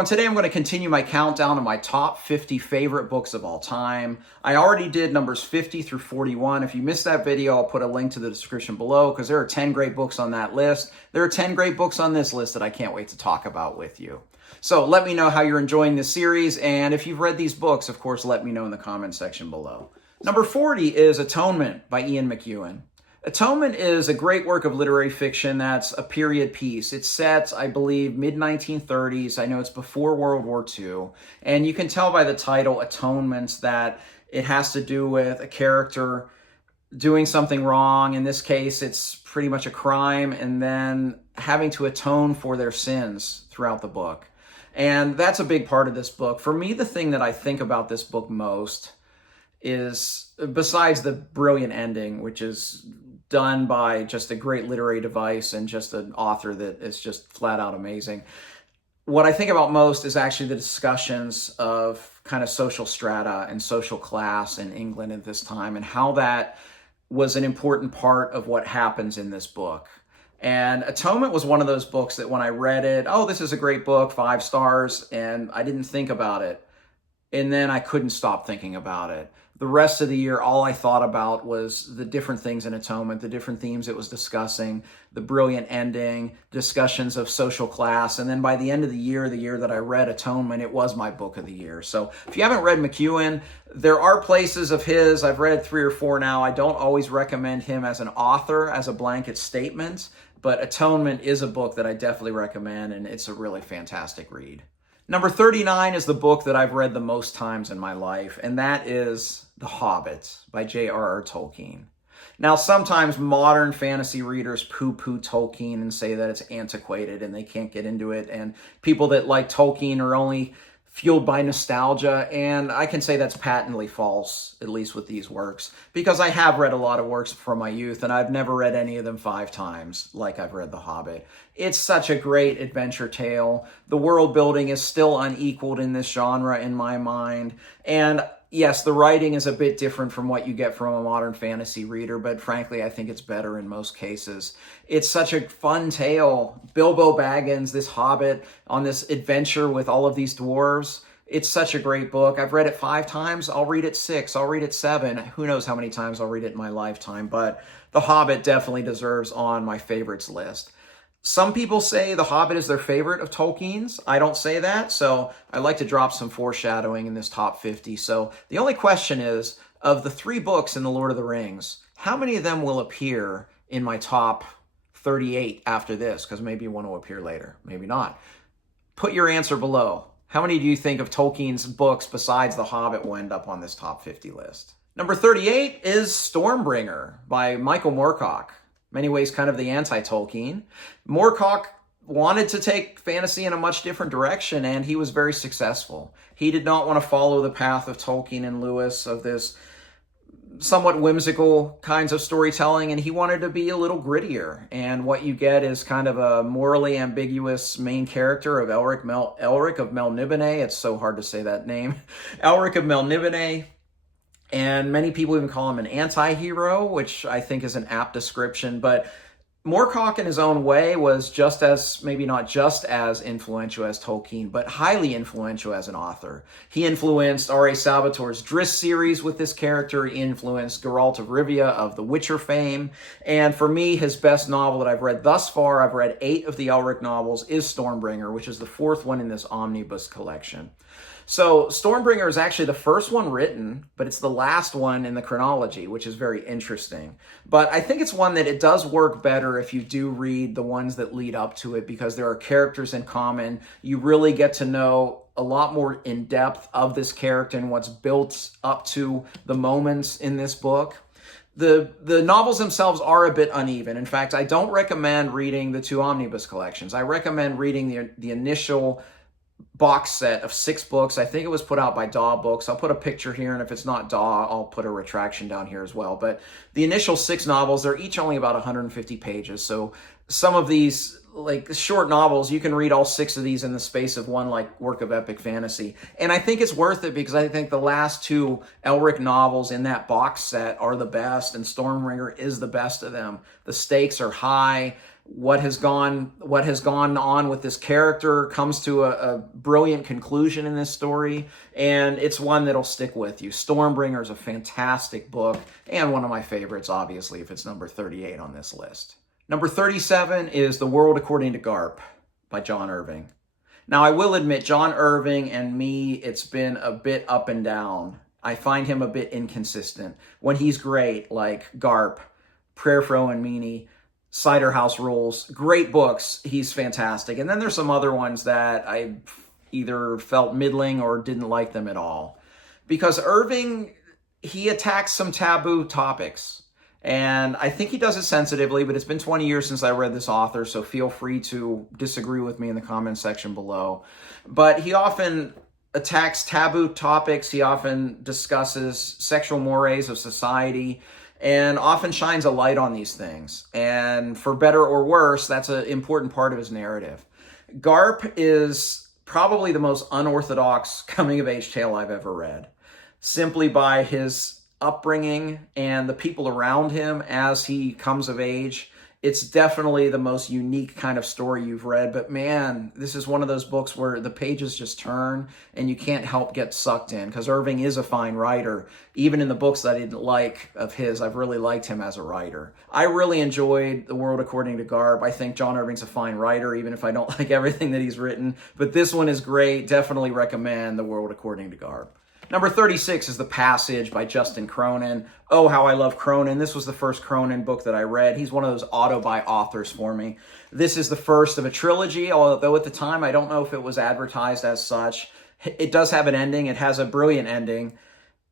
everyone, today I'm going to continue my countdown of my top 50 favorite books of all time. I already did numbers 50 through 41. If you missed that video, I'll put a link to the description below because there are 10 great books on that list. There are 10 great books on this list that I can't wait to talk about with you. So let me know how you're enjoying this series, and if you've read these books, of course, let me know in the comment section below. Number 40 is Atonement by Ian McEwan. Atonement is a great work of literary fiction that's a period piece. It's set, I believe, mid-1930s. I know it's before World War II. And you can tell by the title, Atonement, that it has to do with a character doing something wrong. In this case, it's pretty much a crime, and then having to atone for their sins throughout the book. And that's a big part of this book. For me, the thing that I think about this book most is, besides the brilliant ending, which is done by just a great literary device and just an author that is just flat out amazing. What I think about most is actually the discussions of kind of social strata and social class in England at this time and how that was an important part of what happens in this book. And Atonement was one of those books that when I read it, oh, this is a great book, 5 stars, and I didn't think about it. And then I couldn't stop thinking about it. The rest of the year, all I thought about was the different things in Atonement, the different themes it was discussing, the brilliant ending, discussions of social class. And then by the end of the year that I read Atonement, it was my book of the year. So if you haven't read McEwan, there are places of his. I've read 3 or 4 now. I don't always recommend him as an author, as a blanket statement, but Atonement is a book that I definitely recommend, and it's a really fantastic read. Number 39 is the book that I've read the most times in my life, and that is The Hobbit by J.R.R. Tolkien. Now, sometimes modern fantasy readers poo-poo Tolkien and say that it's antiquated and they can't get into it, and people that like Tolkien are only fueled by nostalgia, and I can say that's patently false, at least with these works, because I have read a lot of works from my youth, and I've never read any of them 5 times like I've read The Hobbit. It's such a great adventure tale. The world building is still unequaled in this genre in my mind, and yes, the writing is a bit different from what you get from a modern fantasy reader, but frankly, I think it's better in most cases. It's such a fun tale. Bilbo Baggins, this hobbit, on this adventure with all of these dwarves. It's such a great book. I've read it 5 times. I'll read it 6. I'll read it 7. Who knows how many times I'll read it in my lifetime, but The Hobbit definitely deserves on my favorites list. Some people say The Hobbit is their favorite of Tolkien's. I don't say that, so I like to drop some foreshadowing in this top 50. So the only question is, of the 3 books in The Lord of the Rings, how many of them will appear in my top 38 after this? Because maybe one will appear later, maybe not. Put your answer below. How many do you think of Tolkien's books besides The Hobbit will end up on this top 50 list? Number 38 is Stormbringer by Michael Moorcock. Many ways kind of the anti-Tolkien. Moorcock wanted to take fantasy in a much different direction, and he was very successful. He did not want to follow the path of Tolkien and Lewis of this somewhat whimsical kinds of storytelling, and he wanted to be a little grittier. And what you get is kind of a morally ambiguous main character of Elric of Melniboné. It's so hard to say that name. Elric of Melniboné. And many people even call him an anti-hero, which I think is an apt description. But Moorcock, in his own way, was just as, maybe not just as influential as Tolkien, but highly influential as an author. He influenced R.A. Salvatore's Driss series with this character. He influenced Geralt of Rivia of The Witcher fame. And for me, his best novel that I've read thus far, I've read 8 of the Elric novels, is Stormbringer, which is the 4th one in this omnibus collection. So Stormbringer is actually the first one written, but it's the last one in the chronology, which is very interesting. But I think it's one that it does work better if you do read the ones that lead up to it, because there are characters in common. You really get to know a lot more in depth of this character and what's built up to the moments in this book. The novels themselves are a bit uneven. In fact, I don't recommend reading the 2 omnibus collections. I recommend reading the initial box set of 6 books. I think it was put out by Daw Books. I'll put a picture here, and if it's not Daw, I'll put a retraction down here as well. But the initial 6 novels, they're each only about 150 pages. So some of these, like short novels, you can read all 6 of these in the space of one like work of epic fantasy. And I think it's worth it because I think the last 2 Elric novels in that box set are the best, and Stormbringer is the best of them. The stakes are high. what has gone on with this character comes to a brilliant conclusion in this story, and it's one that'll stick with you. Stormbringer is a fantastic book, and one of my favorites, obviously, if it's number 38 on this list. Number 37 is The World According to Garp by John Irving. Now, I will admit, John Irving and me, it's been a bit up and down. I find him a bit inconsistent. When he's great, like Garp, Prayer for Owen Meany, Cider House Rules, great books, he's fantastic. And then there's some other ones that I either felt middling or didn't like them at all. Because Irving, he attacks some taboo topics. And I think he does it sensitively, but it's been 20 years since I read this author, so feel free to disagree with me in the comments section below. But he often attacks taboo topics, he often discusses sexual mores of society, and often shines a light on these things. And for better or worse, that's an important part of his narrative. Garp is probably the most unorthodox coming-of-age tale I've ever read, simply by his upbringing and the people around him as he comes of age. It's definitely the most unique kind of story you've read, but man, this is one of those books where the pages just turn and you can't help get sucked in, because Irving is a fine writer. Even in the books that I didn't like of his, I've really liked him as a writer. I really enjoyed The World According to Garp. I think John Irving's a fine writer, even if I don't like everything that he's written, but this one is great. Definitely recommend The World According to Garp. Number 36 is The Passage by Justin Cronin. Oh, how I love Cronin. This was the first Cronin book that I read. He's one of those auto-buy authors for me. This is the first of a trilogy, although at the time I don't know if it was advertised as such. It does have an ending. It has a brilliant ending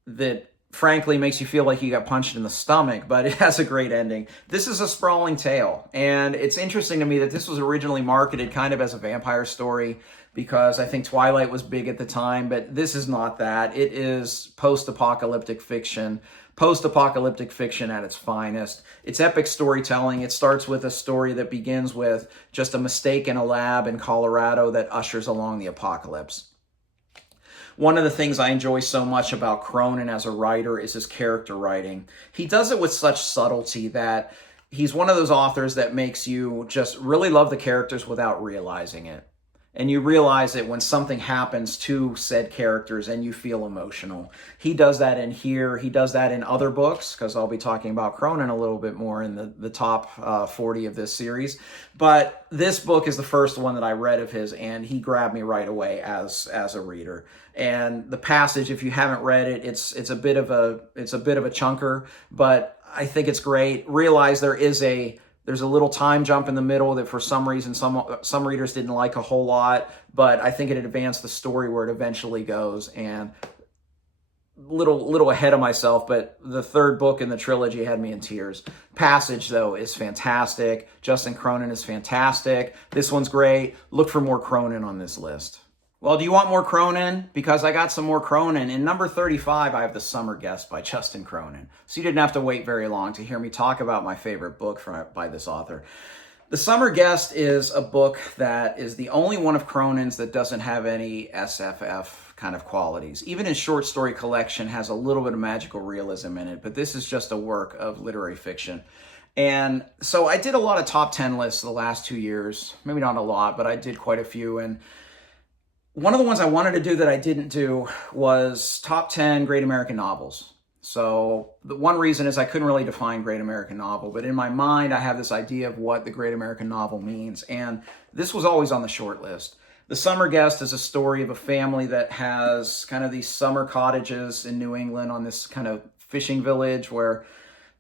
that frankly makes you feel like you got punched in the stomach, but it has a great ending. This is a sprawling tale, and it's interesting to me that this was originally marketed kind of as a vampire story, because I think Twilight was big at the time, but this is not that. It is post-apocalyptic fiction at its finest. It's epic storytelling. It starts with a story that begins with just a mistake in a lab in Colorado that ushers along the apocalypse. One of the things I enjoy so much about Cronin as a writer is his character writing. He does it with such subtlety that he's one of those authors that makes you just really love the characters without realizing it. And you realize it when something happens to said characters and you feel emotional. He does that in here. He does that in other books, because I'll be talking about Cronin a little bit more in the top 40 of this series. But this book is the first one that I read of his, and he grabbed me right away as a reader. And The Passage, if you haven't read it, it's a bit of a chunker, but I think it's great. Realize there's a little time jump in the middle that for some reason some readers didn't like a whole lot, but I think it advanced the story where it eventually goes. And little ahead of myself, but the third book in the trilogy had me in tears. Passage, though, is fantastic. Justin Cronin is fantastic. This one's great. Look for more Cronin on this list. Well, do you want more Cronin? Because I got some more Cronin. In number 35, I have The Summer Guest by Justin Cronin. So you didn't have to wait very long to hear me talk about my favorite book by this author. The Summer Guest is a book that is the only one of Cronin's that doesn't have any SFF kind of qualities. Even his short story collection has a little bit of magical realism in it, but this is just a work of literary fiction. And so I did a lot of top 10 lists the last 2 years. Maybe not a lot, but I did quite a few. And one of the ones I wanted to do that I didn't do was top 10 great American novels. So the one reason is I couldn't really define great American novel, but in my mind, I have this idea of what the great American novel means. And this was always on the short list. The Summer Guest is a story of a family that has kind of these summer cottages in New England on this kind of fishing village where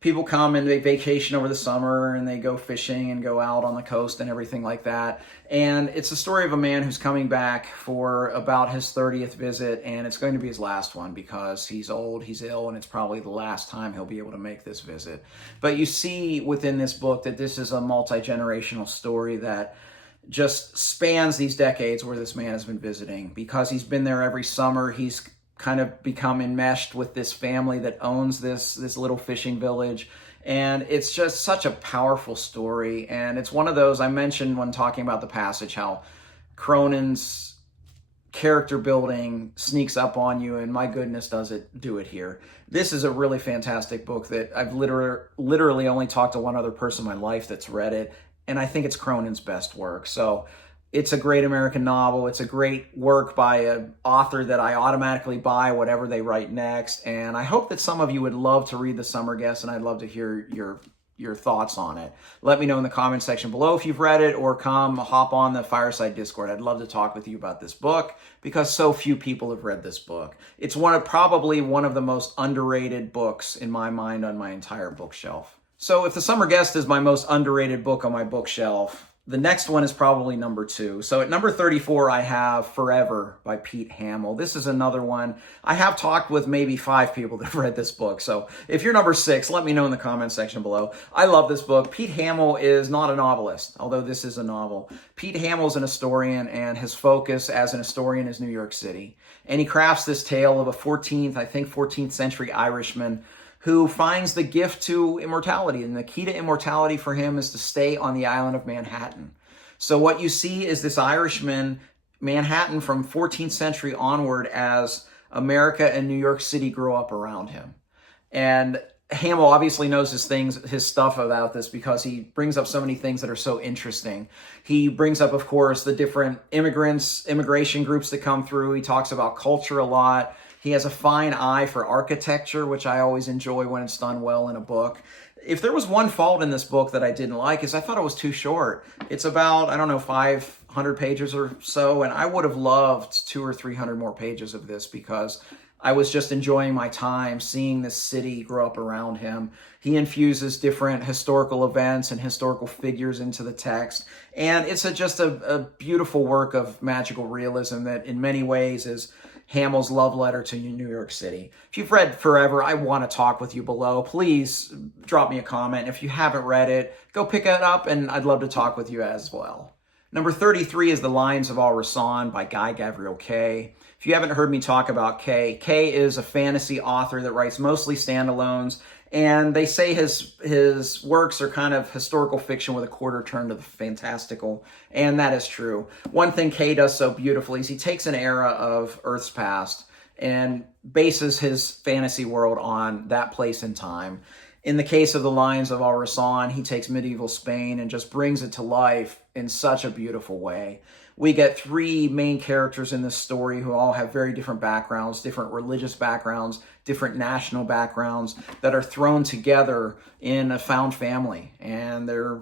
people come and they vacation over the summer and they go fishing and go out on the coast and everything like that. And it's a story of a man who's coming back for about his 30th visit, and it's going to be his last one because he's old, he's ill, and it's probably the last time he'll be able to make this visit. But you see within this book that this is a multi-generational story that just spans these decades where this man has been visiting. Because he's been there every summer, he's kind of become enmeshed with this family that owns this little fishing village. And it's just such a powerful story. And it's one of those, I mentioned when talking about The Passage, how Cronin's character building sneaks up on you, and my goodness, does it do it here. This is a really fantastic book that I've literally only talked to one other person in my life that's read it. and I think it's Cronin's best work. So it's a great American novel. It's a great work by an author that I automatically buy whatever they write next. And I hope that some of you would love to read The Summer Guest, and I'd love to hear your thoughts on it. Let me know in the comment section below if you've read it, or come hop on the Fireside Discord. I'd love to talk with you about this book because so few people have read this book. It's probably one of the most underrated books in my mind on my entire bookshelf. So if The Summer Guest is my most underrated book on my bookshelf, the next one is probably number 2. So at number 34, I have Forever by Pete Hamill. This is another one. I have talked with maybe 5 people that have read this book. So if you're number 6, let me know in the comment section below. I love this book. Pete Hamill is not a novelist, although this is a novel. Pete Hamill is an historian, and his focus as an historian is New York City. And he crafts this tale of a 14th century Irishman who finds the gift to immortality. And the key to immortality for him is to stay on the island of Manhattan. So what you see is this Irishman, Manhattan from 14th century onward, as America and New York City grow up around him. And Hamill obviously knows his stuff about this because he brings up so many things that are so interesting. He brings up, of course, the different immigration groups that come through. He talks about culture a lot. He has a fine eye for architecture, which I always enjoy when it's done well in a book. If there was one fault in this book that I didn't like, is I thought it was too short. It's about, 500 pages or so, and I would have loved 200 or 300 more pages of this because I was just enjoying my time seeing this city grow up around him. He infuses different historical events and historical figures into the text, and it's just a beautiful work of magical realism that in many ways is Hamill's love letter to New York City. If you've read Forever, I want to talk with you below. Please drop me a comment. If you haven't read it, go pick it up, and I'd love to talk with you as well. Number 33 is The Lions of Al-Rassan by Guy Gavriel Kay. If you haven't heard me talk about Kay, Kay is a fantasy author that writes mostly standalones, and they say his works are kind of historical fiction with a quarter turn to the fantastical, and that is true. One thing Kay does so beautifully is he takes an era of Earth's past and bases his fantasy world on that place and time. In the case of The Lions of Al-Rassan, he takes medieval Spain and just brings it to life in such a beautiful way. We get 3 main characters in this story who all have very different backgrounds, different religious backgrounds, different national backgrounds that are thrown together in a found family. And they're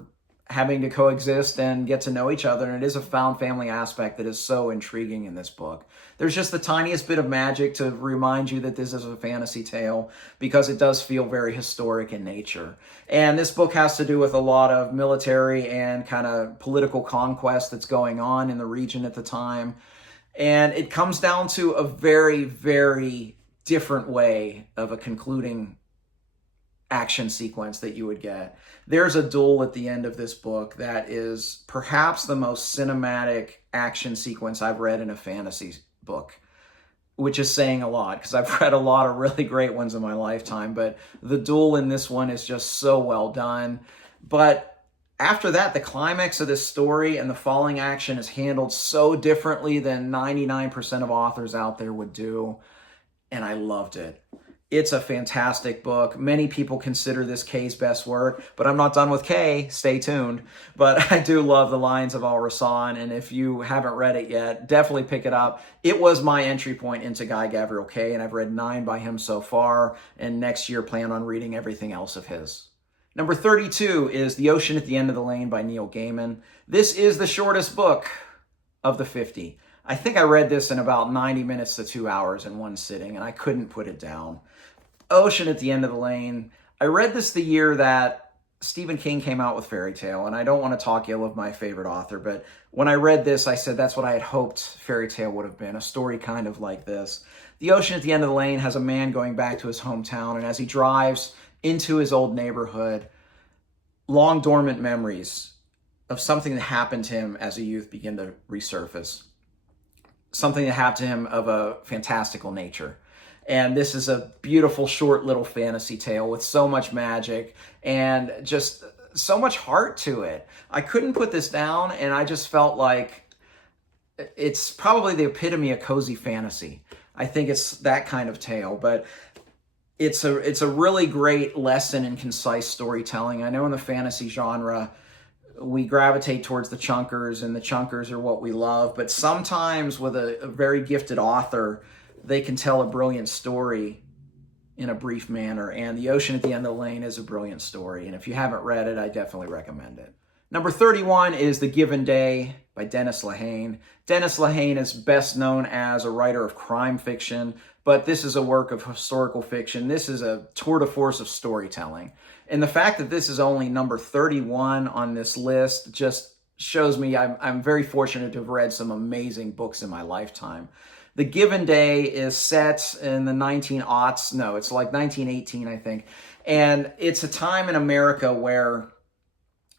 having to coexist and get to know each other. And it is a found family aspect that is so intriguing in this book. There's just the tiniest bit of magic to remind you that this is a fantasy tale because it does feel very historic in nature. And this book has to do with a lot of military and kind of political conquest that's going on in the region at the time. And it comes down to a very, very different way of a concluding action sequence that you would get. There's a duel at the end of this book that is perhaps the most cinematic action sequence I've read in a fantasy book, which is saying a lot because I've read a lot of really great ones in my lifetime, but the duel in this one is just so well done. But after that, the climax of this story and the falling action is handled so differently than 99% of authors out there would do, and I loved it. It's a fantastic book. Many people consider this Kay's best work, but I'm not done with Kay. Stay tuned. But I do love The Lions of Al-Rassan, and if you haven't read it yet, definitely pick it up. It was my entry point into Guy Gavriel Kay, and I've read 9 by him so far, and next year plan on reading everything else of his. Number 32 is The Ocean at the End of the Lane by Neil Gaiman. This is the shortest book of the 50. I think I read this in about 90 minutes to 2 hours in one sitting, and I couldn't put it down. Ocean at the End of the Lane. I read this the year that Stephen King came out with Fairy Tale, and I don't want to talk ill of my favorite author, but when I read this, I said that's what I had hoped Fairy Tale would have been, a story kind of like this. The Ocean at the End of the Lane has a man going back to his hometown, and as he drives into his old neighborhood, long dormant memories of something that happened to him as a youth begin to resurface. Something that happened to him of a fantastical nature. And this is a beautiful, short little fantasy tale with so much magic and just so much heart to it. I couldn't put this down, and I just felt like it's probably the epitome of cozy fantasy. I think it's that kind of tale, but it's a really great lesson in concise storytelling. I know in the fantasy genre, we gravitate towards the chunkers, and the chunkers are what we love. But sometimes with a very gifted author, they can tell a brilliant story in a brief manner. And The Ocean at the End of the Lane is a brilliant story. And if you haven't read it, I definitely recommend it. Number 31 is The Given Day by Dennis Lehane. Dennis Lehane is best known as a writer of crime fiction, but this is a work of historical fiction. This is a tour de force of storytelling. And the fact that this is only number 31 on this list just shows me I'm very fortunate to have read some amazing books in my lifetime. The Given Day is set in the 1900s. No, it's like 1918, I think. And it's a time in America where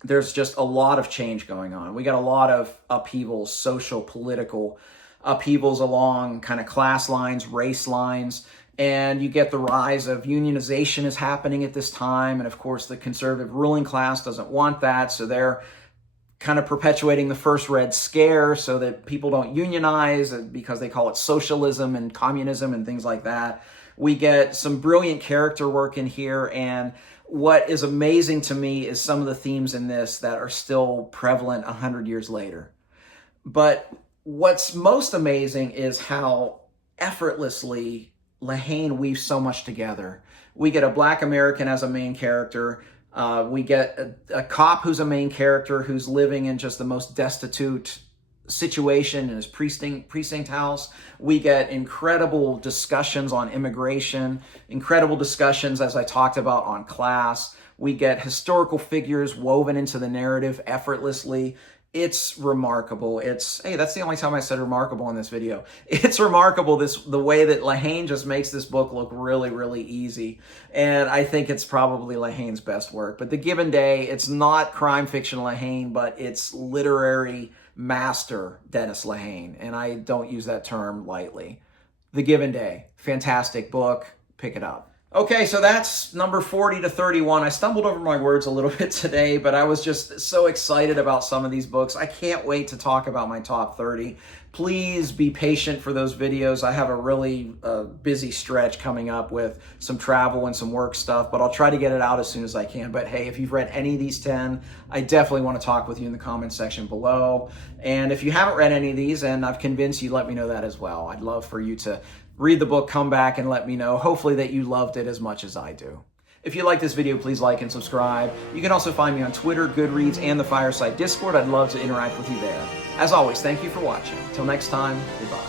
there's just a lot of change going on. We got a lot of upheavals, social, political upheavals along kind of class lines, race lines. And you get the rise of unionization is happening at this time. And of course, the conservative ruling class doesn't want that. So they're kind of perpetuating the first Red Scare so that people don't unionize because they call it socialism and communism and things like that. We get some brilliant character work in here. And what is amazing to me is some of the themes in this that are still prevalent 100 years later. But what's most amazing is how effortlessly Lehane weaves so much together. We get a Black American as a main character. We get a cop who's a main character who's living in just the most destitute situation in his precinct house. We get incredible discussions on immigration, incredible discussions, as I talked about, on class. We get historical figures woven into the narrative effortlessly. It's remarkable. Hey, that's the only time I said remarkable in this video. It's remarkable the way that Lehane just makes this book look really, really easy. And I think it's probably Lehane's best work. But The Given Day, it's not crime fiction Lehane, but it's literary master Dennis Lehane. And I don't use that term lightly. The Given Day, fantastic book. Pick it up. Okay, so that's number 40 to 31. I stumbled over my words a little bit today, but I was just so excited about some of these books. I can't wait to talk about my top 30. Please be patient for those videos. I have a really busy stretch coming up with some travel and some work stuff, but I'll try to get it out as soon as I can. But hey, if you've read any of these 10, I definitely want to talk with you in the comments section below. And if you haven't read any of these and I've convinced you, let me know that as well. I'd love for you to read the book, come back, and let me know, hopefully, that you loved it as much as I do. If you like this video, please like and subscribe. You can also find me on Twitter, Goodreads, and the Fireside Discord. I'd love to interact with you there. As always, thank you for watching. Till next time, goodbye.